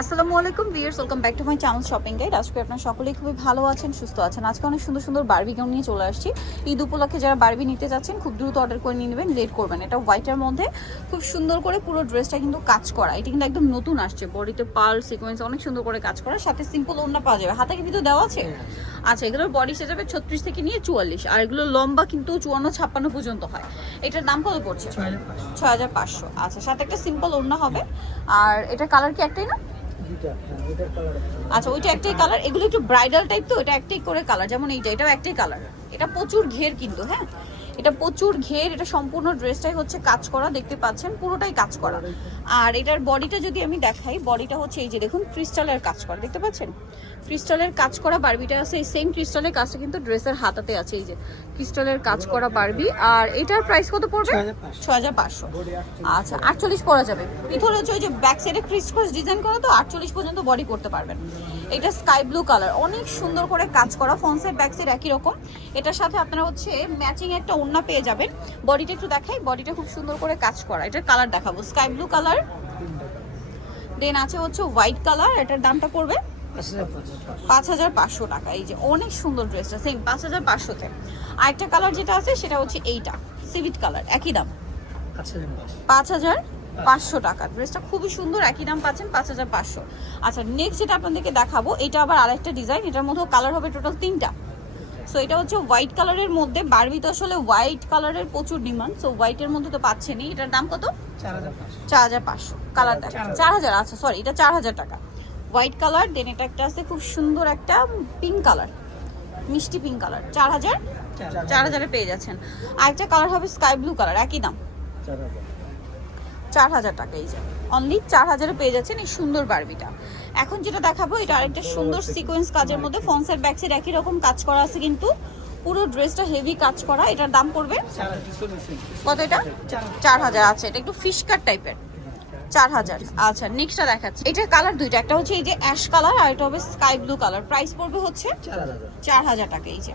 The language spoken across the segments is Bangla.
আসসালামু আলাইকুম viewers, welcome back to my channel shopping guide. আজকে আপনারা সকলেই খুবই ভালো আছেন, সুস্থ আছেন। আজকে অনেক সুন্দর সুন্দর বারবি গাউন নিয়ে চলে আসছি। ঈদ উপলক্ষে যারা বারবি নিতে যাচ্ছেন খুব দ্রুত অর্ডার করে নিয়ে নেবেন, লেট করবেন। এটা হোয়াইটের মধ্যে খুব সুন্দর করে পুরো ড্রেসটা কিন্তু কাজ করা। এটা কিন্তু একদম নতুন আসছে, বডিতে পার্ল সিকোয়েন্স অনেক সুন্দর করে কাজ করা, সাথে সিম্পল ওড়না পাওয়া যাবে। হাতে কিন্তু দেওয়া আছে। আচ্ছা, এগুলোর বডি সে যাবে 36 থেকে নিয়ে 44, আর এগুলো লম্বা কিন্তু 54-56 পর্যন্ত হয়। এটার দাম কত পড়ছে? 6500। আচ্ছা, সাথে একটা সিম্পল ওড়না হবে। আর এটা কালার কি একটাই না? আচ্ছা, ওইটা একটাই কালার। এগুলো একটু ব্রাইডাল টাইপ, তো এটা একটাই করে কালার। যেমন এটাও একটাই কালার। এটা প্রচুর ঘের কিন্তু, হ্যাঁ এটা প্রচুর ঘের। এটা সম্পূর্ণ ড্রেসটাই হচ্ছে কাজ করা, দেখতে পাচ্ছেন পুরোটাই কাজ করা। আর এটার বডিটা যদি আমি দেখাই, বডিটা হচ্ছে এই যে দেখুন ক্রিস্টালের কাজ করা, দেখতে পাচ্ছেন ক্রিস্টালের কাজ করা বারবিটা আছে। এই সেম ক্রিস্টালের কাজটা কিন্তু ড্রেসের হাতাতে আছে, এই যে ক্রিস্টালের কাজ করা বারবি। আর এটার প্রাইস কত পড়বে? 6500। আচ্ছা, 48 পরা যাবে। ভিতরে হচ্ছে ওই যে ব্যাক সাইডে ক্রিস ক্রস ডিজাইন করা, তো 48 পর্যন্ত বডি করতে পারবেন। এটা স্কাই ব্লু কালার, অনেক সুন্দর করে কাজ করা, ফ্রন্ট সাইড ব্যাক সাইড একই রকম। এটার সাথে আপনারা হচ্ছে ম্যাচিং একটা ওড়না পেয়ে যাবেন। বডিটা একটু দেখাই, বডিটা খুব সুন্দর করে কাজ করা। এটার কালার দেখাবো, স্কাই ব্লু কালার, দেন আছে হচ্ছে হোয়াইট কালার। এটার দামটা পড়বে 5500 টাকা। এই যে অনেক সুন্দর ড্রেসটা, সেম 5500-তে। আরেকটা কালার যেটা আছে সেটা হচ্ছে এইটা সিভিট কালার, একই দাম 5500 টাকা। ড্রেসটা খুবই সুন্দর, একই দাম পাচ্ছেন 5500। আচ্ছা, নেক্সট যেটা আপনাদেরকে দেখাবো, এটা আবার আরেকটা ডিজাইন। এটার মধ্যে কালার হবে টোটাল 3টা। সো এটা হচ্ছে হোয়াইট কালারের মধ্যে। বারবি তো আসলে হোয়াইট কালারের প্রচুর ডিমান্ড, সো হোয়াইটের মধ্যে তো পাচ্ছেনই। এটার দাম কত? 4500। কালার দেখা 4000। আচ্ছা সরি, এটা 4000 টাকা। হোয়াইট কালার, দেন এটা একটা আছে খুব সুন্দর একটা পিঙ্ক কালার, মিষ্টি পিঙ্ক কালার। 4000-এ পেয়ে যাচ্ছেন। আরেকটা কালার হবে স্কাই ব্লু কালার, একই দাম 4000 টাকা। এই যে অনলি 4000-এ পেয়ে যাচ্ছেন এই সুন্দর বারবিটা। এখন যেটা দেখাবো, এটা আরেকটা সুন্দর সিকোয়েন্স কাজের মধ্যে, ফ্রন্ট সাইড ব্যাক সাইড একই রকম কাজ করা আছে, কিন্তু পুরো ড্রেসটা হেভি কাজ করা। এটার দাম পড়বে কত? এটা 4000। আচ্ছা, এটা একটু ফিশ কাট টাইপের, 4000। আচ্ছা, নেক্সটটা দেখাচ্ছি। এটার কালার দুইটা, একটা হচ্ছে এই যে অ্যাশ কালার, আর এটা হবে স্কাই ব্লু কালার। প্রাইস পড়বে হচ্ছে 4000 টাকা। এই যে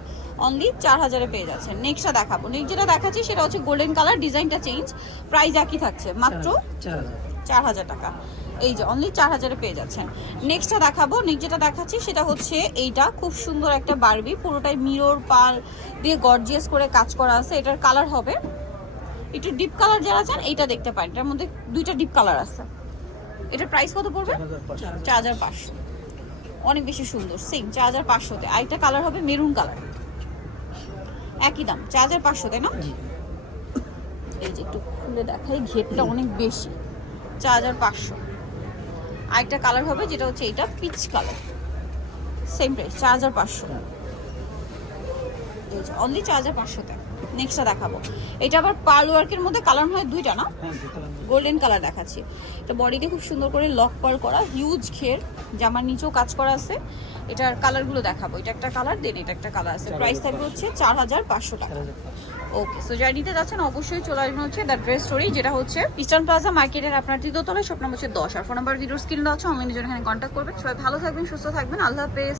অনলি 4000-এ পেয়ে যাচ্ছেন। নেক্সটটা দেখাবো, নেক্সট যেটা দেখাচ্ছি সেটা হচ্ছে গোল্ডেন কালার, ডিজাইনটা চেঞ্জ, প্রাইস একই থাকছে, মাত্র 4000 টাকা। এই যে অনলি 4000-এ পেয়ে যাচ্ছেন। নেক্সটটা দেখাবো, নেক্সট যেটা দেখাচ্ছি সেটা হচ্ছে এইটা খুব সুন্দর একটা বারবি, পুরোটাই মিরর পাল দিয়ে গর্জিয়াস করে কাজ করা আছে। এটার কালার হবে একটু ডিপ কালার, যারা চান এইটা দেখতে পারেন। এটার মধ্যে দুইটা ডিপ কালার আছে। এটার প্রাইস কত পড়বে? 4500। অনেক বেশি সুন্দর, সেম 4500-তে। আরেকটা কালার হবে মেরুন কালার, একই দাম 4500-তে না? এই যে একটু খুলে দেখাই, ঘেরটা অনেক বেশি, 4500। আরেকটা কালার হবে যেটা হচ্ছে এইটা পিচ কালার, সেম প্রাইস 4500। এই যে অনলি 4500-তে। নেক্সটটা দেখাবো, এটা আবার পার্ল ওয়ার্কের মধ্যে কালার হয় দুইটা না? গোল্ডেন কালার দেখাচ্ছি। এটা বডিতে খুব সুন্দর করে লক পার করা, হিউজ ঘের, জামার নিচেও কাজ করা আছে। এটার কালারগুলো দেখাবো, এটা একটা কালার, দেন এটা একটা কালার আছে। প্রাইস থাকবে হচ্ছে 4500 টাকা। ওকে, সো যারা নিতে যাচ্ছেন অবশ্যই চলে আসবেন হচ্ছে দ্য ড্রেস স্টোরি, যেটা হচ্ছে ইস্টার্ন প্লাজা মার্কেটের আপনার 3য় তলায়, শপ নাম্বার হচ্ছে 10। আর ফোন নাম্বার ভিডিওর স্ক্রিনে দেওয়া আছে, অনলাইনে জন্য এখানে কন্ট্যাক্ট করবেন। সবাই ভালো থাকবেন, সুস্থ থাকবেন, আল্লাহ হাফেজ।